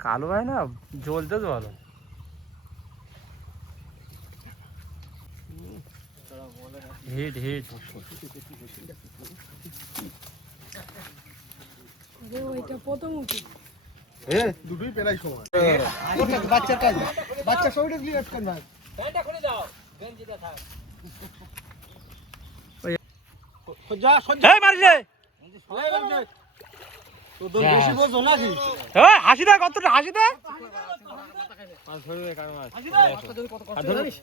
কালো ভাই না জ্বলতে তো ভালো। হিট হিট ওইটা প্রথম উঠে দুটোই পেলাই সময় বাচ্চার কাজ বাচ্চা সবটা ক্লিয়ার কর ভাই প্যান্টটা খুলে দাও গেঞ্জিটা থাক সজ্জা সজ্জা এই মারিস রে তো দম বেশি বোঝো নাকি এই হাসি দে কতটা হাসি দে মাছ ধরবে কার মাছ হাসি দে কত কষ্ট জানিস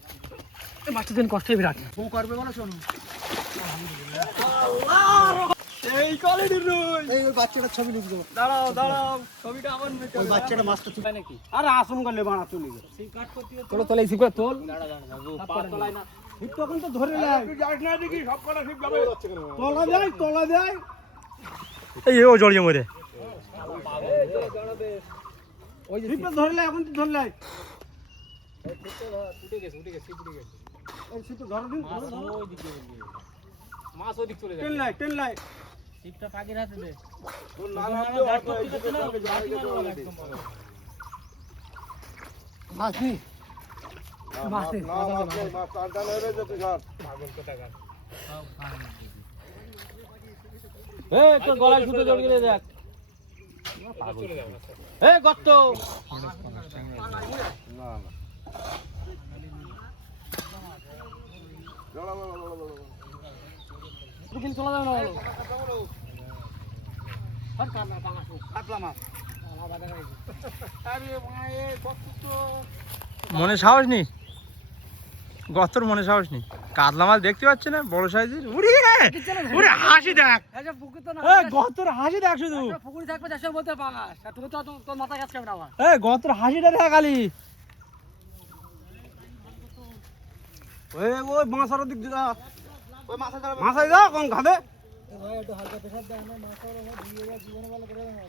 এই মাছটা দিন কষ্ট বিরাট ও করবে বলো শোনো আল্লাহ এই কোয়ালিটির রই এই ওই বাচ্চাটার ছবি লিখ দাও দাঁড়াও দাঁড়াও ছবিটা আমার ওই বাচ্চাটা মাছটা তুই নাকি আরে আসুন করলে বানা চলে গেল সেই কাট করতে তোলো তোলাই শিখবে তোল দাঁড়া দাঁড়া বাবু পা তোলাই না ঠিক তখন তো ধরে লাই তুই যাস না দেখি সব কটা ঠিক যাবে তোলা যায় এই ও জড়িয়ে মরে ওই যে টিপে ধরে লাই এখন তো ধরে লাই উঠে গেছে এই সিটো ধরে দিন ওই দিকে মাছ ওই দিক চলে যায় টেন লাই টিপটা পাখির হাতে দে তোর নাম হাতে মাছ নি মাছ নি মাছ কাটা লরে যত ঘর পাগল কোটাকার এই তোর গলায় সুতো জড়িয়ে দেখ পাগল এই গর্ত না দুদিন চলে যাবে না আর কাটলা পাঙাশ কাটলা মাছ আরে ভাই কত তো মনে সাহস নেই গতর মনে সাহস নেই কাতলা মাছ দেখতে পাচ্ছি না বড় সাইজের উড়ি উড়ি হাসি দেখ আচ্ছা পুকুর তো না এই গতর হাসি দেখ শুধু পুকুরে থাকবে দেশের বলতে পাঙাশ আর তুমি তো তোর মাথা কাজ খাবে না আমার এই গতর হাসিটা দেখ খালি ওই মাছার দিক যা ওই মাছায় যা কোন খাবে ভাই একটু হালকা প্রেসার দেয় না মাথার আমার দিয়ে যা জীবনে ভালো করে না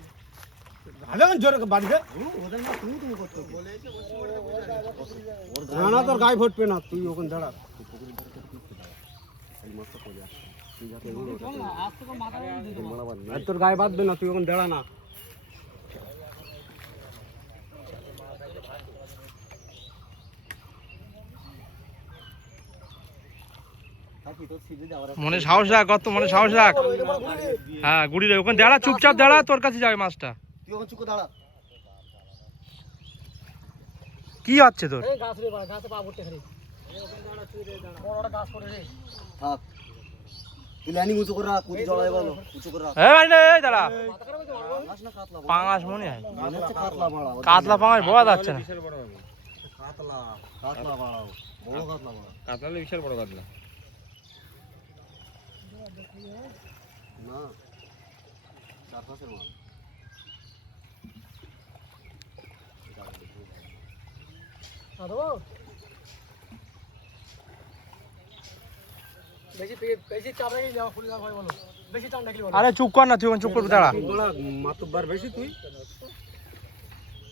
ভালো জোরে বাড়িতে ওদের না তুমি করতে না তোর গায়ে ভটবে না তুই ওখানে দাঁড়া আর তোর গায়ে বাঁধবে না তুই ওখানে দাঁড়া না মনে সাহস রাখ গত মনে সাহস রাখ হ্যাঁ গুড়ি রে ওখানে দাঁড়া চুপচাপ দাঁড়া তোর কাছে যাবে মাছটা তুই ওখানে চুকো দাঁড়া কি হচ্ছে তোর এই গাছ রে ভাই গাছে পা পড়তে খালি ওখানে দাঁড়া তুই রে দাঁড়া বড়টা গাছ পড়ে রে থাক তুই লাইনিং উঁচু করে রাখ কুড়ি জড়াই বলো উঁচু করে রাখ এই মারি রে এই দাঁড়া মাছ না কাতলা পাঙাশ মনে হয় মনে হচ্ছে কাতলা বাড়া কাতলা পাঙাশ বোঝা যাচ্ছে না কাতলা কাতলা বাড়াও বড় কাতলা বাড়া কাতলা বিশাল বড় কাতলা না চার পাঁচের মাল আদো বেশি চাপ রাখি যাও ফুলে যাও ভাই বলো বেশি চাপ রাখলি বলো আরে চুপ কর না তুই ওখানে চুপ করবি দাঁড়া বড়া মাতব্বার বেশি তুই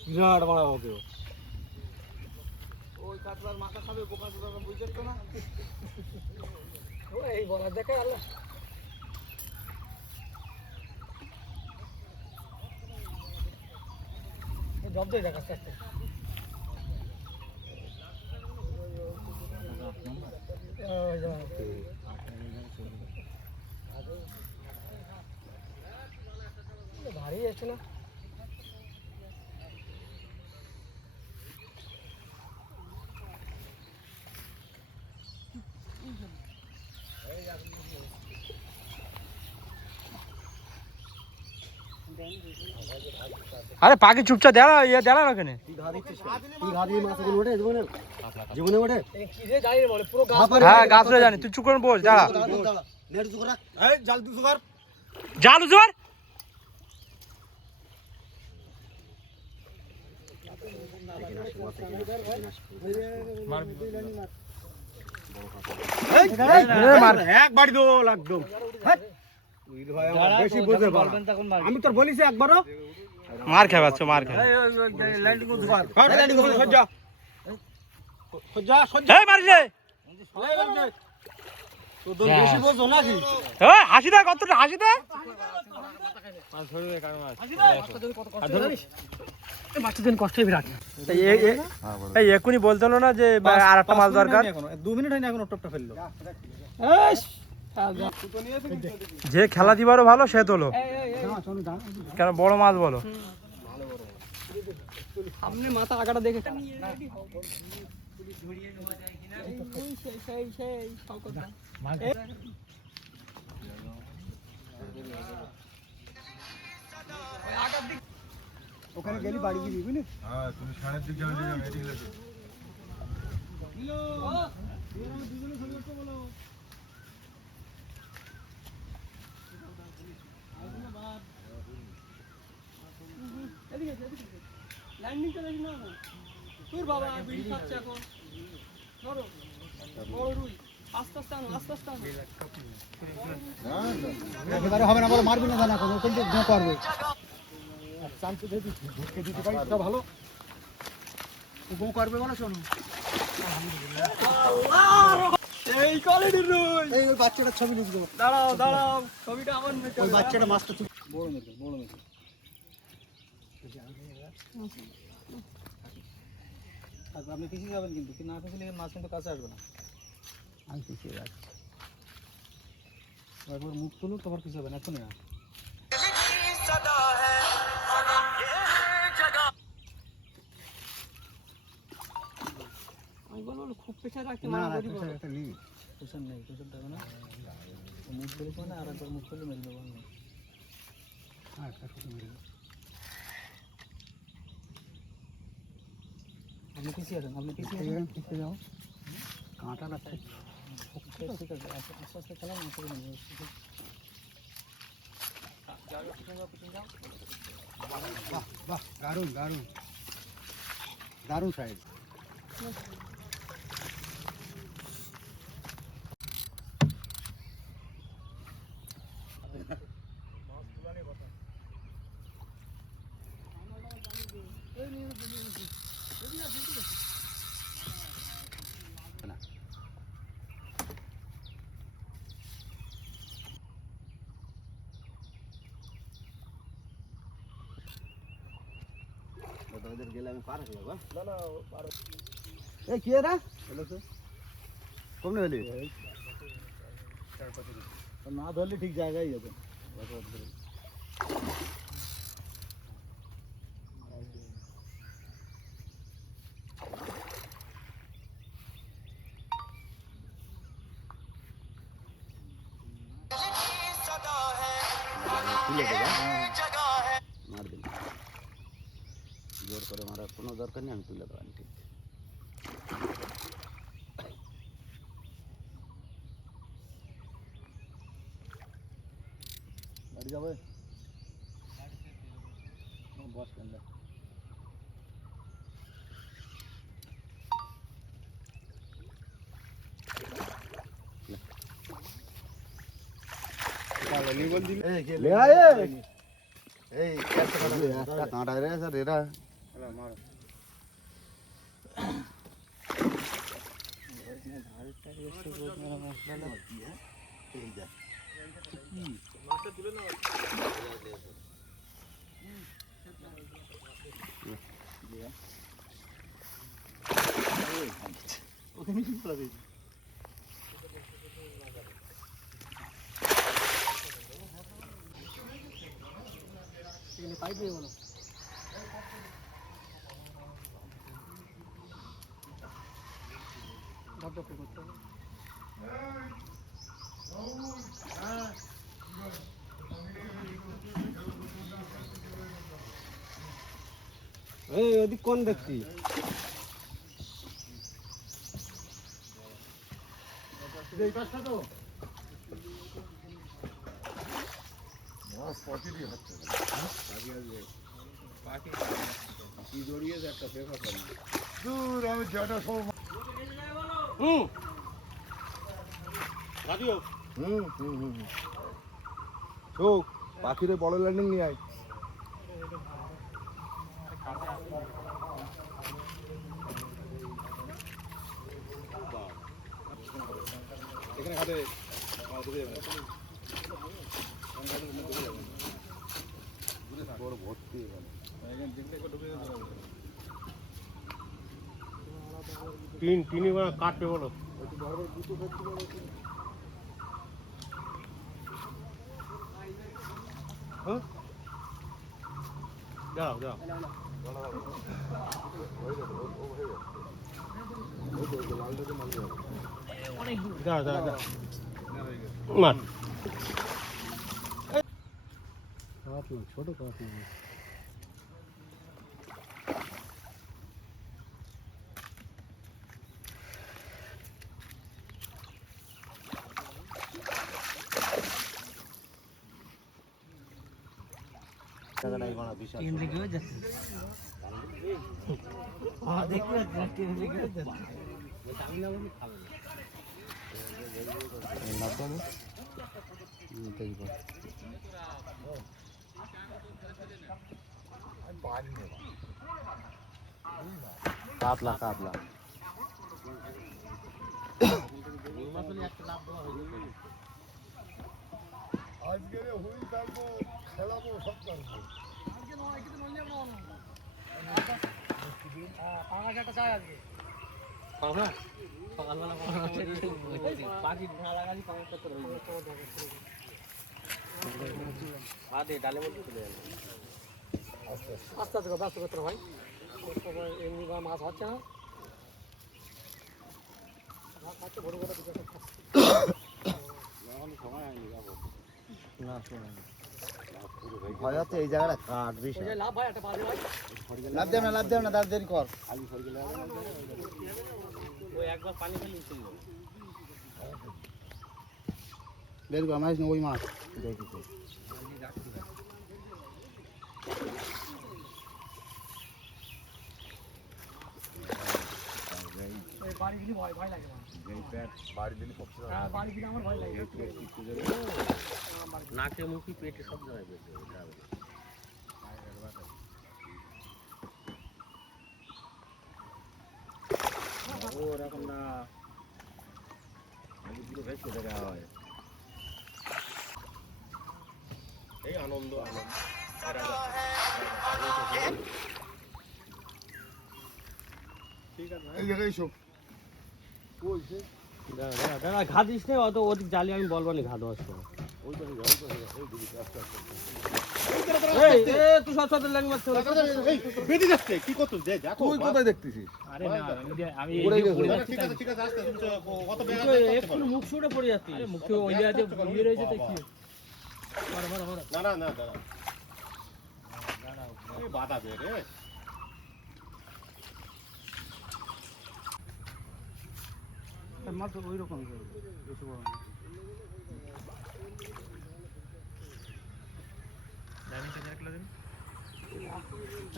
বিরাট বড় ওকে ওই কাতলার মাথা খাবে বোকা তোরা বুঝছ না ও এই বড় দেখে আল্লাহ এই জব দে দেখা আস্তে ভারী আছে না আরে পাখি চুপচাপ দাঁড়া ইয়ে দাঁড়া না ওখানে তুই ঘা দিয়ে মাছগুলো ওঠে জীবনে ওঠে কি রে দাঁড়িয়ে বলে পুরো গাছ হ্যাঁ গাছ রে জানি তুই চুপ করে বস দাঁড়া নেট উঁচু করে রাখ এই জাল দুশো কর জাল উজবার এক বাড়ি দো একদম বেশি বুঝে আমি তোর বলিস একবারও মার খাবে আচ্ছা মার খাবে সজ্জা সজ্জা সজ্জা এই মারিস রে বেশি বোঝো নাকি? হাসি দে, কতটা হাসি দে। বাচ্চার দিন কষ্ট বিরাট। এই এক্ষুনি বলতে হলো না যে আর একটা মাছ দরকার। 2 মিনিট হয়নি এখন টপটা ফেললো। যে খেলা দিবারও ভালো সে তোলো, কেন বড় মাছ বলো। আপনি মাথা আগাটা দেখে ওখানে গেলি বাড়ি দিবি বুঝলি? ল্যান্ডিং করে না তোর বাবা বিড়ি খাচ্ছে এখন ধরো বড় রুই আস্তে আস্তে আনো আস্তে আস্তে আনো একেবারে হবে না, বলো মারবি না জানা এখন ওখান থেকে ঘুম পারবে। চান্স যদি ঢুকে দিতে পারি সেটা ভালো। ঘুম করবে বলো শোনো। এই কোয়ালিটির রুই। এই ওই বাচ্চাটার ছবি লিখবো। দাঁড়াও দাঁড়াও ছবিটা আমার নিতে ওই বাচ্চাটা মাছটা তুই বড় মেয়ে বড় মেয়ে। আপনি পিছিয়ে যাবেন কিন্তু কি না পিছিয়ে মাছ কিন্তু কাছে আসবে না। আমি পিছিয়ে যাচ্ছি। একবার মুখ তুলুক তোমার পিছিয়ে হবে না এখনই না। আমি বলবো খুব পেছায় রাখতে না মানা না করি বলো। একটা লিখ। কুশন নেই, কুশন থাকে না। মুখ তুলে মানে আর একবার মুখ তুলে মেরে দেবো আমি। হ্যাঁ একটা কুশন মেরে দেবো। আপনি পিছিয়ে আসেন, আপনি পিছিয়ে আসেন। পিছিয়ে যাও। কাঁটা লাগছে। ঠিক আছে, আস্তে আস্তে চালান না করে নেব। বাহ বাহ দারুণ দারুণ দারুণ সাইজ। এই কি রে? কমনে হলি? না ধরলে ঠিক জায়গায় যাবে। মার দিন জোর করে মারার কোনো দরকার নেই, আমি তুলে দেবো ঠিক। বাড়ি যাবে বস কেন কাঁটা রে স্যার এরা পাইপ দিয়ে বলো ধর করতে হবে। এই ওদিক কোন দেখছি এই পাশটা তো মাছ পকেটই হচ্ছে বাকি কি জড়িয়ে যে একটা পেপার করে দূর আমি যেটা সব রাদিও চোখ পাখিরে বড় ল্যান্ডিং নিয়ে আয় এখানে খাবে টিনি কাটবে বলো। হ্যাঁ যাও যাও যাও যাও যাও মার ছোট কাঠ কাতলা কাতলা আজকে হুইল টানবো খেলাবো সব করবো আস্তে আস্তে ব্যস্ত করতে ভাই এমনি মাছ হচ্ছে না বড় বড় ভয়াতে এই জায়গাটা কাঠ বেশি লাভ ভাই একটা পাওয়া ভাই লাভ দেব না তার দেরি কর ওই একবার পানি ফেলে উঠে যাবে বের কর মাছ না ওই মাছ দেখিছে বাড়ি দিলে ভয় লাগে বাড়ি দিলে আমার ভয় লাগে নাকে মুখে পেটে সব জায়গায় বেশি ওরকম না আমি পুরো ভেজ করে দেওয়া হয় এই আনন্দ আনন্দ ঠিক আছে এই জায়গায় সব দাদা ঘা দিস না অত ওদিক জালি আমি বলবো না ঘা দেওয়ার সময় তুই সব সাথে লাগে মারতে বেরিয়ে যাচ্ছে কি করছিস দে দেখো তুই কোথায় দেখতেছিস আরে না আমি ঠিক আছে ঠিক আছে আস্তে আস্তে কত একটু মুখ ছুটে পড়ে যাচ্ছি মুখে ওই জায়গাতে ইয়ে রয়েছে তো কি না না না দাঁড়া এই বাধা দে রে মাছ ওই রকম বেশি বড়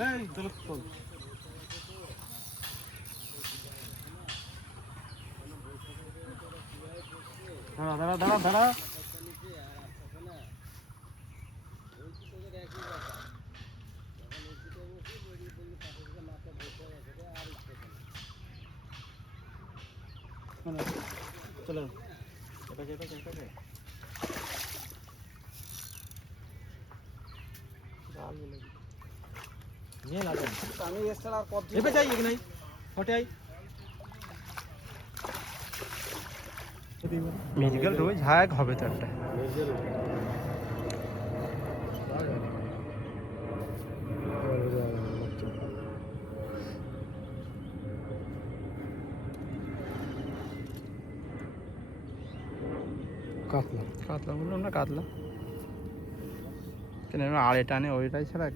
এই চলো চল দাঁড়া দাঁড়া দাঁড়া দাঁড়া চলো আমি এক্সট্রা আর কত এবে যাই কি নাই ফটে আই মেডিকেল রোজ হায়াক হবে তো একটা কাতলা কাতলা বললাম না কাতলা কেন আড়ে টানে ওইটাই ছাড়া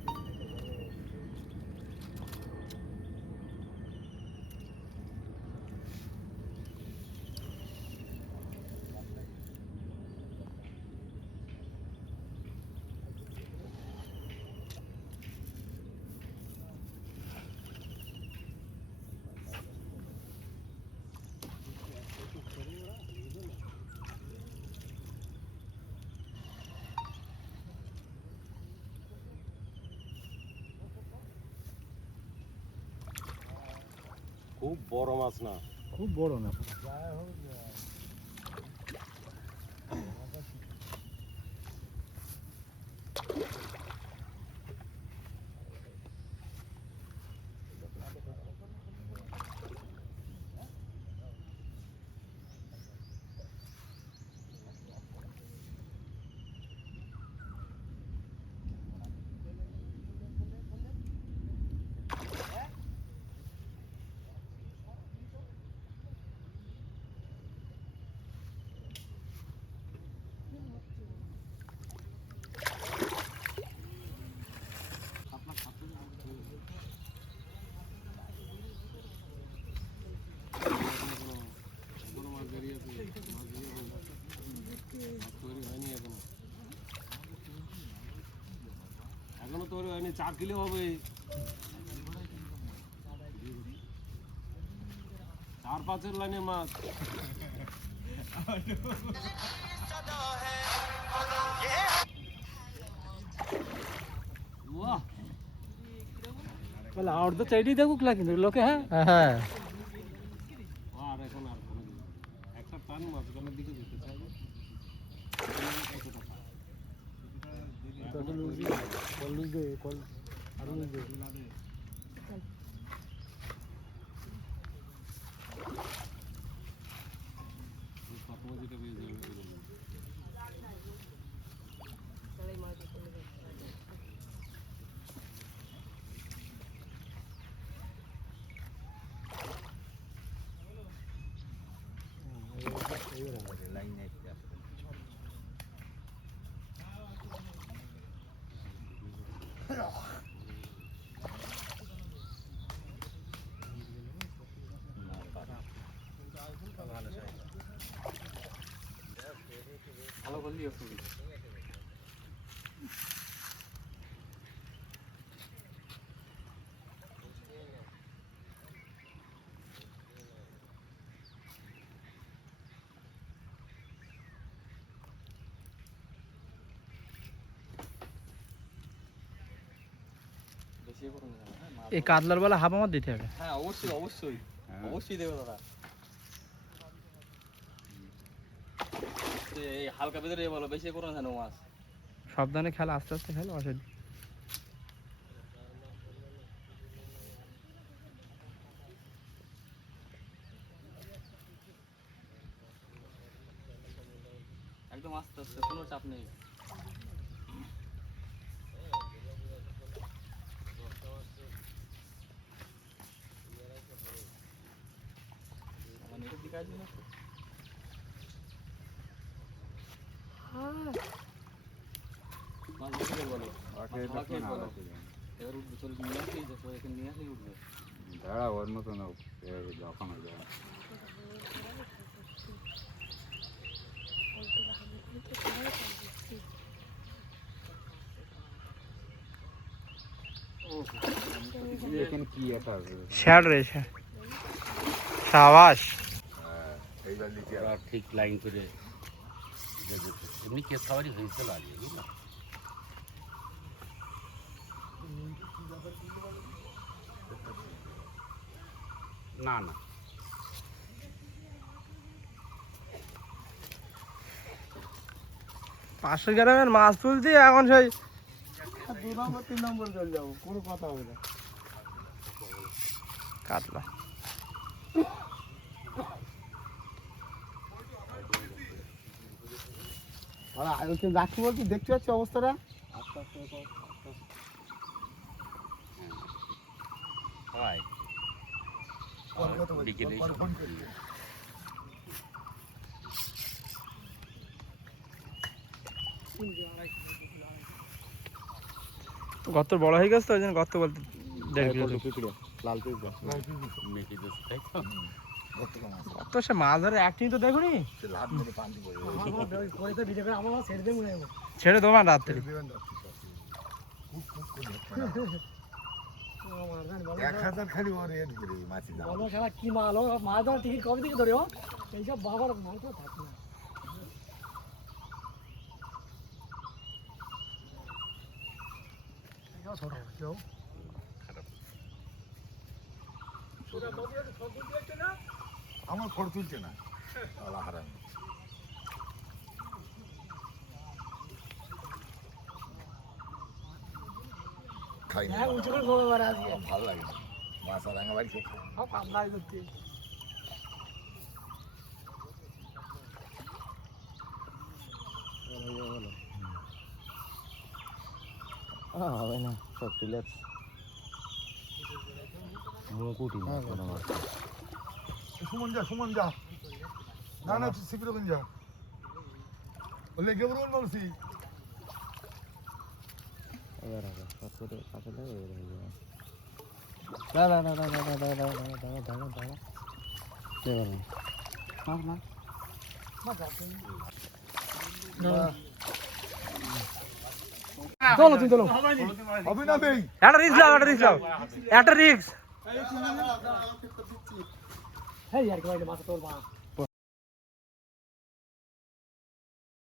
খুব বড় মাছ না খুব বড় না এখনো তোর 4 কিলো হবে, 4-5 লাইনে মাছ। বাহ, বলে আর তো চাইলেই দেখুক না কিন্তু লোকে। হ্যাঁ হ্যাঁ আর এখন আর কোনো দিন একটা টান মাঝখানের দিকে যেতে চাইবে। ভালো করলি ওষুধ। এই কাতলার বেলা হাফ আমার দিতে হবে। হ্যাঁ অবশ্যই অবশ্যই অবশ্যই দেবে দাদা। এই হালকা ভিতরে বলো, বেশি করো না জানো মাছ। সাবধানে খেলা, আস্তে আস্তে খেলা, অসুবিধা। একদম আস্তে আস্তে, কোনো চাপ নেই। এবার উঠবে, চল নিয়ে আসলেই যাচ্ছে, এখানে নিয়ে আসলেই উঠবে। দাঁড়া, ওর মতন যখন যায় এখানে কি একটা শ্যাড রয়েছে, সাবাস। এইবার নিচে ঠিক লাইন করে এমনি কেস খাবারই হয়েছিল আগে, বুঝলাম। না না পাশের গ্রামের মাছ তুলছি এখন সেই 2 নম্বর 3 নম্বর চলে যাবো, কোনো কথা হবে না। কাতলা। আর ওখানে যাচ্ছি বলছি, দেখতে পাচ্ছি অবস্থাটা। হয় বিকেলে গর্ত বড় হয়ে গেছে তো, ওই জন্য গর্ত বলতে 1.5 কিলো। লাল পিস মেখে দিচ্ছে, তাই তো? কত সে মাছ ধরে অ্যাক্টিং তো দেখুনি, ছেড়ে দেবো রাত্রে। কি মাল মাছ ধরার টিকিট কবে থেকে ধরে এইসব বাবার মাল তো থাকে না। আমার ফটো তুলছে না, হারাম খাই না, ভালো লাগে মাছ আর রাঙা বাড়ি হবে না, সত্যি লেট সুমন যা না না শীঘ্র যা লেগে বলুন বলছি। চলো তুমি চলো একটা রিক্স লাও, একটা রিক্স লাও, একটা রিক্স। হ্যাঁ আর কি মাথা তোর মা